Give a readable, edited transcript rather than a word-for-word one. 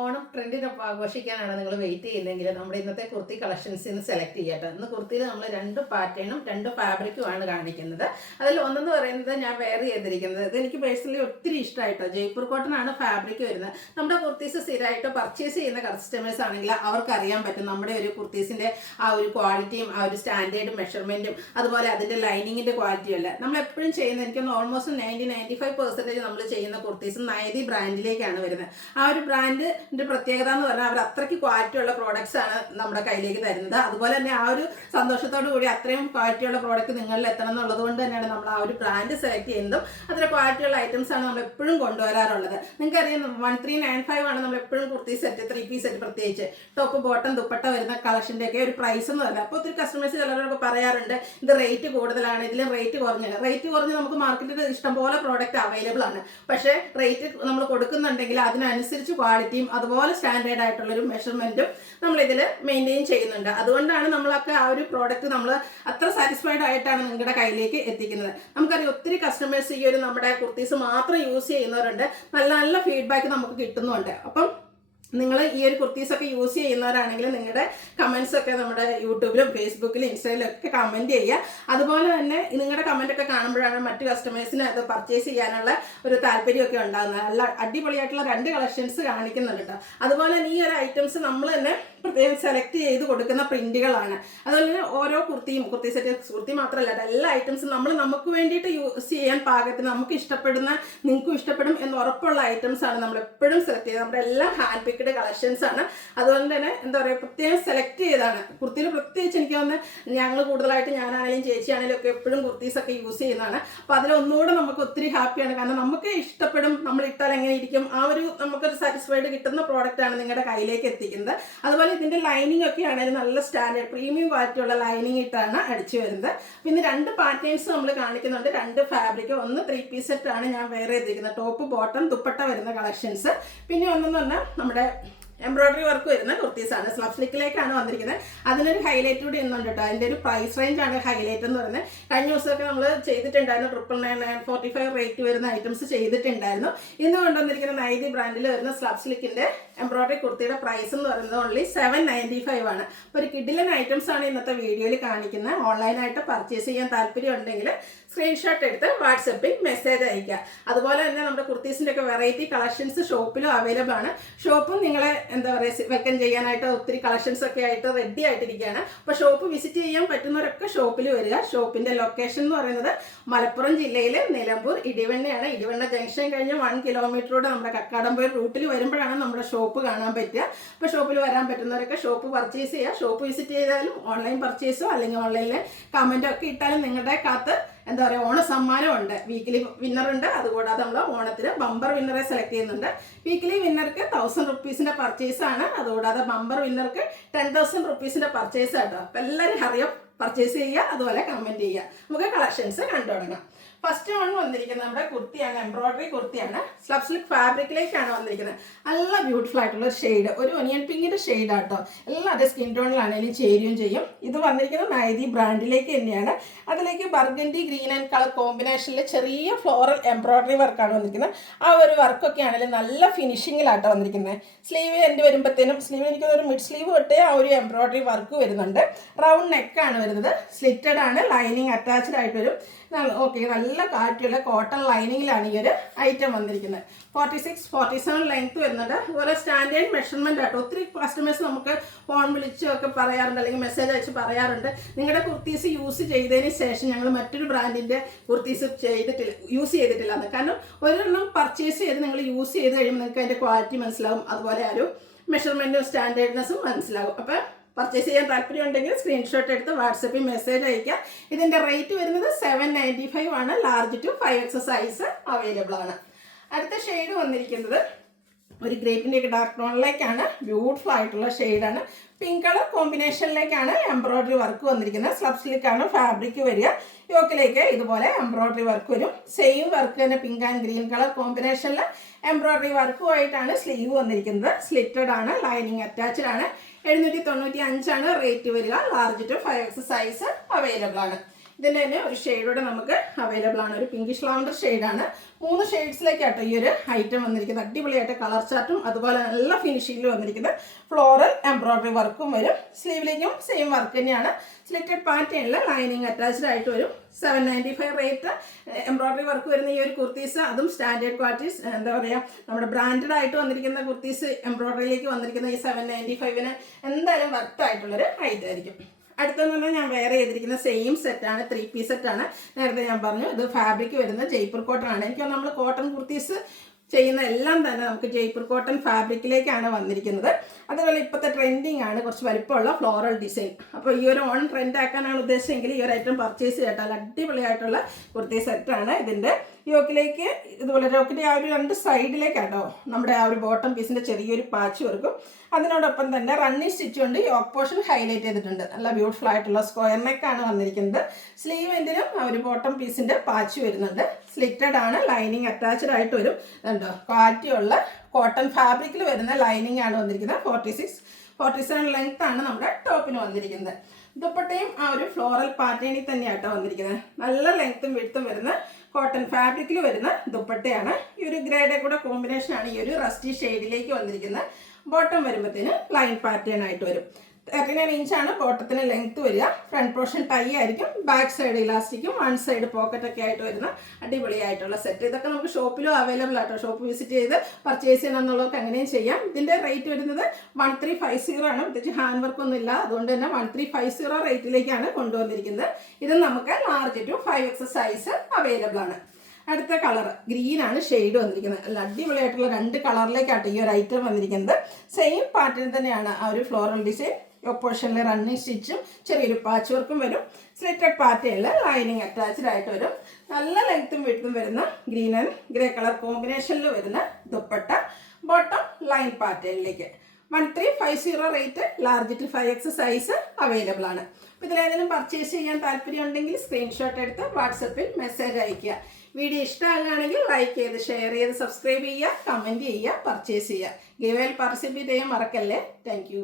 ഓണം ട്രെൻഡിനൊപ്പം ആഘോഷിക്കാനാണ് നിങ്ങൾ വെയിറ്റ് ചെയ്യുന്നതെങ്കിൽ നമ്മുടെ ഇന്നത്തെ കുർത്തി കളക്ഷൻസിൽ നിന്ന് സെലക്ട് ചെയ്യട്ടെ. ഇന്ന് കുർത്തിയിൽ നമ്മൾ രണ്ട് പാറ്റേണും രണ്ട് ഫാബ്രിക്കുമാണ് കാണിക്കുന്നത്. അതിൽ ഒന്നെന്ന് പറയുന്നത് ഞാൻ വെയർ ചെയ്തിരിക്കുന്നത്, ഇത് എനിക്ക് പേഴ്സണലി ഒത്തിരി ഇഷ്ടമായിട്ടോ. ജയ്പൂർ കോട്ടൺ ആണ് ഫാബ്രിക് വരുന്നത്. നമ്മുടെ കുർത്തീസ് സ്ഥിരമായിട്ട് പർച്ചേസ് ചെയ്യുന്ന കസ്റ്റമേഴ്സ് ആണെങ്കിൽ അവർക്ക് അറിയാൻ പറ്റും നമ്മുടെ ഒരു കുർത്തീസിൻ്റെ ആ ഒരു ക്വാളിറ്റിയും ആ ഒരു സ്റ്റാൻഡേർഡ് മെഷർമെൻറ്റും അതുപോലെ അതിൻ്റെ ലൈനിങ്ങിൻ്റെ ക്വാളിറ്റിയും അല്ല. നമ്മൾ എപ്പോഴും ചെയ്യുന്നത്, എനിക്കൊന്ന് ഓൾമോസ്റ്റ് 95% നമ്മൾ ചെയ്യുന്ന കുർത്തീസ് നൈതി ബ്രാൻഡിലേക്കാണ് വരുന്നത്. ആ ഒരു ബ്രാൻഡ് പ്രത്യേകത എന്ന് പറഞ്ഞാൽ അവർ അത്രയ്ക്ക് ക്വാളിറ്റി ഉള്ള പ്രോഡക്ട്സ് ആണ് നമ്മുടെ കയ്യിലേക്ക് തരുന്നത്. അതുപോലെ തന്നെ ആ ഒരു സന്തോഷത്തോടു കൂടി അത്രയും ക്വാളിറ്റി ഉള്ള പ്രോഡക്റ്റ് നിങ്ങളിൽ എത്തണം എന്നുള്ളത് കൊണ്ട് തന്നെയാണ് നമ്മൾ ആ ഒരു ബ്രാൻഡ് സെലക്ട് ചെയ്യുന്നതും അത്ര ക്വാളിറ്റി ഉള്ള ഐറ്റംസ് ആണ് നമ്മൾ എപ്പോഴും കൊണ്ടുവരാറുള്ളത്. നിങ്ങൾക്കറിയാം 1395 ആണ് നമ്മൾ എപ്പോഴും കുർത്തി സെറ്റ്, 3 പീസ് സെറ്റ്, പ്രത്യേകിച്ച് ടോപ്പ് ബോട്ടം ദുപ്പട്ട വരുന്ന കളക്ഷൻ്റെ ഒക്കെ ഒരു പ്രൈസ് എന്ന് പറഞ്ഞാൽ. അപ്പോൾ ഒത്തിരി കസ്റ്റമേഴ്സ് ചിലരൊക്കെ പറയാറുണ്ട് ഇത് റേറ്റ് കൂടുതലാണ്, ഇതിലും റേറ്റ് കുറഞ്ഞ് നമുക്ക് മാർക്കറ്റിൽ ഇഷ്ടംപോലെ പ്രോഡക്റ്റ് അവൈലബിൾ ആണ്. പക്ഷേ റേറ്റ് നമ്മൾ കൊടുക്കുന്നുണ്ടെങ്കിൽ അതിനനുസരിച്ച് ക്വാളിറ്റിയും അതുപോലെ സ്റ്റാൻഡേർഡ് ആയിട്ടുള്ളൊരു മെഷർമെൻറ്റും നമ്മളിതിൽ മെയിൻറ്റെയിൻ ചെയ്യുന്നുണ്ട്. അതുകൊണ്ടാണ് നമ്മളൊക്കെ ആ ഒരു പ്രോഡക്റ്റ് നമ്മൾ അത്ര സാറ്റിസ്ഫൈഡ് ആയിട്ടാണ് നിങ്ങളുടെ കയ്യിലേക്ക് എത്തിക്കുന്നത്. നമുക്കറിയാം ഒത്തിരി കസ്റ്റമേഴ്സ് ഈ ഒരു നമ്മുടെ കുർത്തീസ് മാത്രം യൂസ് ചെയ്യുന്നവരുണ്ട്, നല്ല നല്ല ഫീഡ്ബാക്ക് നമുക്ക് കിട്ടുന്നുണ്ട്. അപ്പം നിങ്ങൾ ഈ ഒരു കുർത്തീസൊക്കെ യൂസ് ചെയ്യുന്നവരാണെങ്കിൽ നിങ്ങളുടെ കമൻസ് ഒക്കെ നമ്മുടെ യൂട്യൂബിലും ഫേസ്ബുക്കിലും ഇൻസ്റ്റയിലും ഒക്കെ കമൻറ്റ് ചെയ്യുക. അതുപോലെ തന്നെ നിങ്ങളുടെ കമൻറ്റൊക്കെ കാണുമ്പോഴാണ് മറ്റു കസ്റ്റമേഴ്സിന് അത് പർച്ചേസ് ചെയ്യാനുള്ള ഒരു താല്പര്യമൊക്കെ ഉണ്ടാകുന്നത്. നല്ല അടിപൊളിയായിട്ടുള്ള 2 കളക്ഷൻസ് കാണിക്കുന്നുണ്ട് കേട്ടോ. അതുപോലെ തന്നെ ഈ ഒരു ഐറ്റംസ് നമ്മൾ തന്നെ പ്രത്യേകം സെലക്ട് ചെയ്ത് കൊടുക്കുന്ന പ്രിൻറ്റുകളാണ്. അതുപോലെ തന്നെ ഓരോ കുർത്തി സെറ്റ്, കുർത്തി മാത്രമല്ല എല്ലാ ഐറ്റംസും നമ്മൾ നമുക്ക് വേണ്ടിയിട്ട് യൂസ് ചെയ്യാൻ പാകത്തിന് നമുക്ക് ഇഷ്ടപ്പെടുന്ന, നിങ്ങൾക്കും ഇഷ്ടപ്പെടും എന്ന് ഉറപ്പുള്ള ഐറ്റംസ് ആണ് നമ്മൾ എപ്പോഴും സെലക്ട് ചെയ്യുന്നത്. നമ്മുടെ എല്ലാം ഹാൻഡ് പിക്ഡ് കളക്ഷൻസ് ആണ്. അതുകൊണ്ട് തന്നെ എന്താ പറയുക, പ്രത്യേകം സെലക്ട് ചെയ്താണ്. കുർത്തിയിൽ പ്രത്യേകിച്ച് എനിക്ക് തോന്നുന്നത് ഞങ്ങൾ കൂടുതലായിട്ട്, ഞാനാണെങ്കിലും ചേച്ചിയാണെങ്കിലും ഒക്കെ എപ്പോഴും കുർത്തീസൊക്കെ യൂസ് ചെയ്യുന്നതാണ്. അപ്പോൾ അതിലൊന്നുകൂടെ നമുക്ക് ഒത്തിരി ഹാപ്പിയാണ്. കാരണം നമുക്ക് ഇഷ്ടപ്പെടും, നമ്മൾ ഇട്ടാൽ എങ്ങനെ ഇരിക്കും, ആ ഒരു നമുക്കൊരു സാറ്റിസ്ഫൈഡ് കിട്ടുന്ന പ്രോഡക്റ്റാണ് നിങ്ങളുടെ കയ്യിലേക്ക് എത്തിക്കുന്നത്. അതുപോലെ ഇതിൻ്റെ ലൈനിങ് ഒക്കെ ആണെങ്കിലും നല്ല സ്റ്റാൻഡേർഡ് പ്രീമിയം ക്വാളിറ്റി ഉള്ള ലൈനിങ് ഇട്ടാണ് അടിച്ചു വരുന്നത്. പിന്നെ 2 പാറ്റേൺസ് നമ്മൾ കാണിക്കുന്നുണ്ട്, 2 ഫാബ്രിക്. ഒന്ന് 3 പീസ് സെറ്റ് ആണ് ഞാൻ വെയർ ചെയ്തിരിക്കുന്നത്, ടോപ്പ് ബോട്ടം ദുപ്പട്ട വരുന്ന കളക്ഷൻസ്. പിന്നെ ഒന്നെന്ന് പറഞ്ഞാൽ നമ്മുടെ എംബ്രോയിഡറി വർക്ക് വരുന്ന കുർത്തീസാണ്. സ്ലബ് സ്ലിക്കിലേക്കാണ് വന്നിരിക്കുന്നത്. അതിനൊരു ഹൈലൈറ്റ് കൂടി ഇന്നുണ്ട് കേട്ടോ. അതിൻ്റെ ഒരു പ്രൈസ് റേഞ്ചാണ് ഹൈലൈറ്റ് എന്ന് പറയുന്നത്. കഴിഞ്ഞ ദിവസമൊക്കെ നമ്മൾ ചെയ്തിട്ടുണ്ടായിരുന്നു 99945 റേറ്റ് വരുന്ന ഐറ്റംസ് ചെയ്തിട്ടുണ്ടായിരുന്നു. ഇന്ന് കൊണ്ടുവന്നിരിക്കുന്ന നൈതി ബ്രാൻഡിൽ വരുന്ന സ്ലബ് സ്ലിക്കിൻ്റെ എംബ്രോയിഡറി കുർത്തിയുടെ പ്രൈസ് എന്ന് പറയുന്നത് ഓൺലി 795 ആണ്. അപ്പോൾ ഒരു കിഡിലൻ ഐറ്റംസ് ആണ് ഇന്നത്തെ വീഡിയോയിൽ കാണിക്കുന്നത്. ഓൺലൈനായിട്ട് പർച്ചേസ് ചെയ്യാൻ താല്പര്യം ഉണ്ടെങ്കിൽ സ്ക്രീൻഷോട്ട് എടുത്ത് വാട്സപ്പിൽ മെസ്സേജ് അയയ്ക്കുക. അതുപോലെ തന്നെ നമ്മുടെ കുർത്തീസിൻ്റെ ഒക്കെ വെറൈറ്റി കളക്ഷൻസ് ഷോപ്പിലും അവൈലബിൾ ആണ്. ഷോപ്പും നിങ്ങളെ എന്താ പറയുക വെൽക്കം ചെയ്യാനായിട്ട് ഒത്തിരി കളക്ഷൻസ് ഒക്കെ ആയിട്ട് റെഡി ആയിട്ടിരിക്കുകയാണ്. അപ്പോൾ ഷോപ്പ് വിസിറ്റ് ചെയ്യാൻ പറ്റുന്നവരൊക്കെ ഷോപ്പിൽ വരിക. ഷോപ്പിൻ്റെ ലൊക്കേഷൻ എന്ന് പറയുന്നത് മലപ്പുറം ജില്ലയിൽ നിലമ്പൂർ ഇടിവണ്ണയാണ്. ഇടിവണ്ണ ജംഗ്ഷൻ കഴിഞ്ഞ് 1 കിലോമീറ്ററോടെ നമ്മുടെ കക്കാടംപൊയിൽ റൂട്ടിൽ വരുമ്പോഴാണ് നമ്മുടെ ഷോപ്പ് കാണാൻ പറ്റുക. അപ്പോൾ ഷോപ്പിൽ വരാൻ പറ്റുന്നവരൊക്കെ ഷോപ്പ് പർച്ചേസ് ചെയ്യുക. ഷോപ്പ് വിസിറ്റ് ചെയ്താലും ഓൺലൈൻ പർച്ചേസോ അല്ലെങ്കിൽ ഓൺലൈനിൽ കമൻറ്റോ ഒക്കെ ഇട്ടാലും നിങ്ങളുടെ കാത്ത് എന്താ പറയുക ഓണ സമ്മാനമുണ്ട്. വീക്കിലി വിന്നറുണ്ട്. അതുകൂടാതെ നമ്മൾ ഓണത്തിന് ബമ്പർ വിന്നറെ സെലക്ട് ചെയ്യുന്നുണ്ട്. വീക്കിലി വിന്നർക്ക് 1000 റുപ്പീസിൻ്റെ പർച്ചേസാണ്. അതുകൂടാതെ ബമ്പർ വിന്നർക്ക് 10,000 റുപ്പീസിൻ്റെ പർച്ചേസ് കേട്ടോ. അപ്പോൾ എല്ലാവരും ഹറിയോ പർച്ചേസ് ചെയ്യുക, അതുപോലെ കമൻറ്റ് ചെയ്യുക. നമുക്ക് കളക്ഷൻസ് കണ്ടു തുടങ്ങാം. ഫസ്റ്റ് വൺ വന്നിരിക്കുന്നത് നമ്മുടെ കുർത്തിയാണ്, എംബ്രോയിഡറി കുർത്തിയാണ്. സ്ലബ് സ്ലിക്ക് ഫാബ്രിക്കിലേക്കാണ് വന്നിരിക്കുന്നത്. നല്ല ബ്യൂട്ടിഫുൾ ആയിട്ടുള്ള ഷെയ്ഡ്, ഒരു ഒനിയൻ പിങ്കിൻ്റെ ഷെയ്ഡാട്ടോ. എല്ലാവരുടെ സ്കിൻ ടോണിലാണെങ്കിലും ചേരുകയും ചെയ്യും. ഇത് വന്നിരിക്കുന്നത് നൈതി ബ്രാൻഡിലേക്ക് തന്നെയാണ്. അതിലേക്ക് ബർഗൻഡി ഗ്രീൻ ആൻഡ് കളർ കോമ്പിനേഷനിൽ ചെറിയ ഫ്ലോറൽ എംബ്രോയിഡറി വർക്കാണ് വന്നിരിക്കുന്നത്. ആ ഒരു വർക്കൊക്കെ ആണെങ്കിലും നല്ല ഫിനിഷിങ്ങിലാട്ടോ വന്നിരിക്കുന്നത്. സ്ലീവ് എൻ്റെ വരുമ്പോഴത്തേനും സ്ലീവ് എനിക്ക് ഒരു മിഡ് സ്ലീവ് തൊട്ടേ ആ ഒരു എംബ്രോയിഡറി വർക്ക് വരുന്നുണ്ട്. റൗണ്ട് നെക്കാണ് വരുന്നത്. സ്ലിറ്റഡ് ആണ്, ലൈനിങ് അറ്റാച്ച്ഡ് ആയിട്ട് വരും. ഓക്കെ, നല്ല കാറ്റുള്ള കോട്ടൺ ലൈനിങ്ങിലാണ് ഈ ഒരു ഐറ്റം വന്നിരിക്കുന്നത്. 46-47 ലെങ്ത് വരുന്നുണ്ട്. അതുപോലെ സ്റ്റാൻഡേർഡ് മെഷർമെൻ്റ് ആട്ടോ. ഒത്തിരി കസ്റ്റമേഴ്സ് നമുക്ക് ഫോൺ വിളിച്ചൊക്കെ പറയാറുണ്ട്, അല്ലെങ്കിൽ മെസ്സേജ് അയച്ച് പറയാറുണ്ട്, നിങ്ങളുടെ കുർത്തീസ് യൂസ് ചെയ്തതിന് ശേഷം ഞങ്ങൾ മറ്റൊരു ബ്രാൻഡിൻ്റെ കുർത്തീസ് യൂസ് ചെയ്തിട്ടില്ല എന്ന്. കാരണം ഒരെണ്ണം പർച്ചേസ് ചെയ്ത് നിങ്ങൾ യൂസ് ചെയ്ത് കഴിയുമ്പോൾ നിങ്ങൾക്ക് അതിൻ്റെ ക്വാളിറ്റി മനസ്സിലാവും, അതുപോലെ ആ ഒരു മെഷർമെൻറ്റും സ്റ്റാൻഡേർഡ്നെസ്സും മനസ്സിലാകും. അപ്പോൾ പർച്ചേസ് ചെയ്യാൻ താല്പര്യം ഉണ്ടെങ്കിൽ സ്ക്രീൻഷോട്ട് എടുത്ത് വാട്സപ്പിൽ മെസ്സേജ് അയയ്ക്കുക. ഇതിൻ്റെ റേറ്റ് വരുന്നത് 795 ആണ്. Large to 5X size available ആണ്. അടുത്ത ഷെയ്ഡ് വന്നിരിക്കുന്നത് ഒരു ഗ്രേപ്പിൻ്റെയൊക്കെ ഡാർക്ക് ടോണിലേക്കാണ്. ബ്യൂട്ടിഫുൾ ആയിട്ടുള്ള ഷെയ്ഡാണ്. പിങ്ക് കളർ കോമ്പിനേഷനിലേക്കാണ് എംബ്രോയിഡറി വർക്ക് വന്നിരിക്കുന്നത്. സ്ലബ് സ്ലിക്കാണ് ഫാബ്രിക് വരിക. യോക്കിലേക്ക് ഇതുപോലെ എംബ്രോയിഡറി വർക്ക് വരും. സെയിം വർക്ക് തന്നെ പിങ്ക് ആൻഡ് ഗ്രീൻ കളർ കോമ്പിനേഷനിൽ എംബ്രോയിഡറി വർക്കുമായിട്ടാണ് സ്ലീവ് വന്നിരിക്കുന്നത്. സ്ലിറ്റഡ് ആണ്, ലൈനിങ് അറ്റാച്ച്ഡ് ആണ്. 795 ആണ് റേറ്റ് വരിക. Large to 5X size available ആണ്. ഇതിൻ്റെ തന്നെ ഒരു ഷെയ്ഡോടെ നമുക്ക് അവൈലബിൾ ആണ്. ഒരു പിങ്കിഷ് ലാവണ്ടർ ഷെയ്ഡാണ്. 3 ഷെയ്ഡ്സിലേക്കാട്ടോ ഈ ഒരു ഐറ്റം വന്നിരിക്കുന്നത്. അടിപൊളിയായിട്ട് കളർ ചാർട്ടും അതുപോലെ നല്ല ഫിനിഷിങ്ങിൽ വന്നിരിക്കുന്നത്. ഫ്ലോറൽ എംബ്രോയ്ഡറി വർക്കും വരും. സ്ലീവിലേക്കും സെയിം വർക്ക് തന്നെയാണ്. സിലക്റ്റഡ് പാറ്റേണിൽ ലൈനിങ് അറ്റാച്ച്ഡ് ആയിട്ട് വരും. 795 റേറ്റ്. എംബ്രോയ്ഡറി വർക്ക് വരുന്ന ഈ ഒരു കുർത്തീസ്, അതും സ്റ്റാൻഡേർഡ് ക്വാളിറ്റീസ്, എന്താ പറയുക, നമ്മുടെ ബ്രാൻഡഡ് ആയിട്ട് വന്നിരിക്കുന്ന കുർത്തീസ് എംബ്രോയ്ഡറിയിലേക്ക് വന്നിരിക്കുന്ന ഈ 795 എന്തായാലും വർത്ത് ആയിട്ടുള്ളൊരു ഐറ്റം ആയിരിക്കും. അടുത്തെന്ന് പറഞ്ഞാൽ ഞാൻ വേറെ ചെയ്തിരിക്കുന്ന സെയിം സെറ്റാണ്. 3 പീസ് സെറ്റാണ്. നേരത്തെ ഞാൻ പറഞ്ഞു ഇത് ഫാബ്രിക് വരുന്ന ജയ്പൂർ കോട്ടൺ ആണ്. എനിക്ക് നമ്മൾ കോട്ടൺ കുർത്തീസ് ചെയ്യുന്ന എല്ലാം തന്നെ നമുക്ക് ജയ്പൂർ കോട്ടൺ ഫാബ്രിക്കിലേക്കാണ് വന്നിരിക്കുന്നത്. അതുപോലെ ഇപ്പോഴത്തെ ട്രെൻഡിങ് ആണ് കുറച്ച് വലിപ്പമുള്ള ഫ്ലോറൽ ഡിസൈൻ. അപ്പോൾ ഈ ഒരു ഓൺ ട്രെൻഡ് ആക്കാനാണ് ഉദ്ദേശിച്ചെങ്കിൽ ഈ ഒരു ഐറ്റം പർച്ചേസ് ചെയ്തിട്ടാൽ അടിപൊളിയായിട്ടുള്ള കുർത്തി സെറ്റാണ്. ഇതിൻ്റെ യോക്കിലേക്ക് ഇതുപോലെ യോക്കിൻ്റെ ആ ഒരു 2 സൈഡിലേക്കാട്ടോ നമ്മുടെ ആ ഒരു ബോട്ടം പീസിൻ്റെ ചെറിയൊരു പാച്ച് വർക്കും അതിനോടൊപ്പം തന്നെ റണ്ണിങ് സ്റ്റിച്ച് കൊണ്ട് യോക്ക് പോർഷൻ ഹൈലൈറ്റ് ചെയ്തിട്ടുണ്ട്. നല്ല ബ്യൂട്ടിഫുൾ ആയിട്ടുള്ള സ്ക്വയർ നെക്കാണ് വന്നിരിക്കുന്നത്. സ്ലീവ് എൻഡിലും ആ ഒരു ബോട്ടം പീസിൻ്റെ പാച്ച് വരുന്നുണ്ട്. സ്ലിറ്റഡ് ആണ്. ലൈനിങ് അറ്റാച്ച്ഡ് ആയിട്ട് വരും. കണ്ടോ, ക്വാളിറ്റിയുള്ള കോട്ടൺ ഫാബ്രിക്കിൽ വരുന്ന ലൈനിങ് ആണ് വന്നിരിക്കുന്നത്. 47 ലെങ്ത് ആണ് നമ്മുടെ ടോപ്പിന് വന്നിരിക്കുന്നത്. ദുപ്പട്ടയും ആ ഒരു ഫ്ലോറൽ പാറ്റേണിൽ തന്നെയാട്ടോ വന്നിരിക്കുന്നത്. നല്ല ലെങ്ത്തും വിഡ്ത്തും വരുന്ന കോട്ടൺ ഫാബ്രിക്കിൽ വരുന്ന ദുപ്പട്ടയാണ്. ഈ ഒരു ഗ്രേഡേ കൂടെ കോമ്പിനേഷനാണ് ഈ ഒരു റസ്റ്റി ഷെയ്ഡിലേക്ക് വന്നിരിക്കുന്നത്. ബോട്ടം വരുമ്പോഴത്തേന് ലൈൻ പാറ്റേൺ ആയിട്ട് വരും. 39 ഇഞ്ചാണ് ബോട്ടത്തിന് ലെങ്ത്ത് വരിക. ഫ്രണ്ട് പോർഷൻ ടൈ ആയിരിക്കും. ബാക്ക് സൈഡ് ഇലാസ്റ്റിക്കും 1 സൈഡ് പോക്കറ്റൊക്കെ ആയിട്ട് വരുന്ന അടിപൊളിയായിട്ടുള്ള സെറ്റ്. ഇതൊക്കെ നമുക്ക് ഷോപ്പിലും അവൈലബിൾ ആട്ടോ. ഷോപ്പ് വിസിറ്റ് ചെയ്ത് പർച്ചേസ് ചെയ്യണം എന്നുള്ളവർക്ക് അങ്ങനെയും ചെയ്യാം. ഇതിൻ്റെ റേറ്റ് വരുന്നത് 1350 ആണ്. പ്രത്യേകിച്ച് ഹാൻഡ് വർക്കൊന്നും ഇല്ല. അതുകൊണ്ട് തന്നെ 1350 റേറ്റിലേക്കാണ് കൊണ്ടുവന്നിരിക്കുന്നത്. ഇത് നമുക്ക് large to 5X size available ആണ്. അടുത്ത കളർ ഗ്രീനാണ് ഷെയ്ഡ് വന്നിരിക്കുന്നത്. നല്ല അടിപൊളിയായിട്ടുള്ള 2 കളറിലേക്കാട്ടോ ഈ ഒരു ഐറ്റം വന്നിരിക്കുന്നത്. സെയിം പാറ്റേൺ തന്നെയാണ് ആ ഒരു ഫ്ലോറൽ ഡിസൈൻ. പോർഷനിൽ റണ്ണിങ് സ്റ്റിച്ചും ചെറിയൊരു പാച്ച് വർക്കും വരും. സ്ലിറ്റഡ് പാറ്റേണിൽ ലൈനിങ് അറ്റാച്ച്ഡ് ആയിട്ട് വരും. നല്ല ലെങ്ത്തും വിഡ്ത്തും വരുന്ന ഗ്രീൻ ആൻഡ് ഗ്രേ കളർ കോമ്പിനേഷനിൽ വരുന്ന ദുപ്പട്ട. ബോട്ടം ലൈൻ പാറ്റേണിലേക്ക് 1350 rate. Large to 5X size available ആണ്. അപ്പോൾ ഇതിലേതെങ്കിലും പർച്ചേസ് ചെയ്യാൻ താല്പര്യം ഉണ്ടെങ്കിൽ സ്ക്രീൻഷോട്ട് എടുത്ത് വാട്സപ്പിൽ മെസ്സേജ് അയയ്ക്കുക. വീഡിയോ ഇഷ്ടമാകുകയാണെങ്കിൽ ലൈക്ക് ചെയ്ത് ഷെയർ ചെയ്ത് സബ്സ്ക്രൈബ് ചെയ്യുക, കമൻറ്റ് ചെയ്യുക, പർച്ചേസ് ചെയ്യുക. ഗിവ് ആൻഡ് പാർട്ടിസിപ്പേറ്റ് ചെയ്യാൻ മറക്കല്ലേ. Thank you.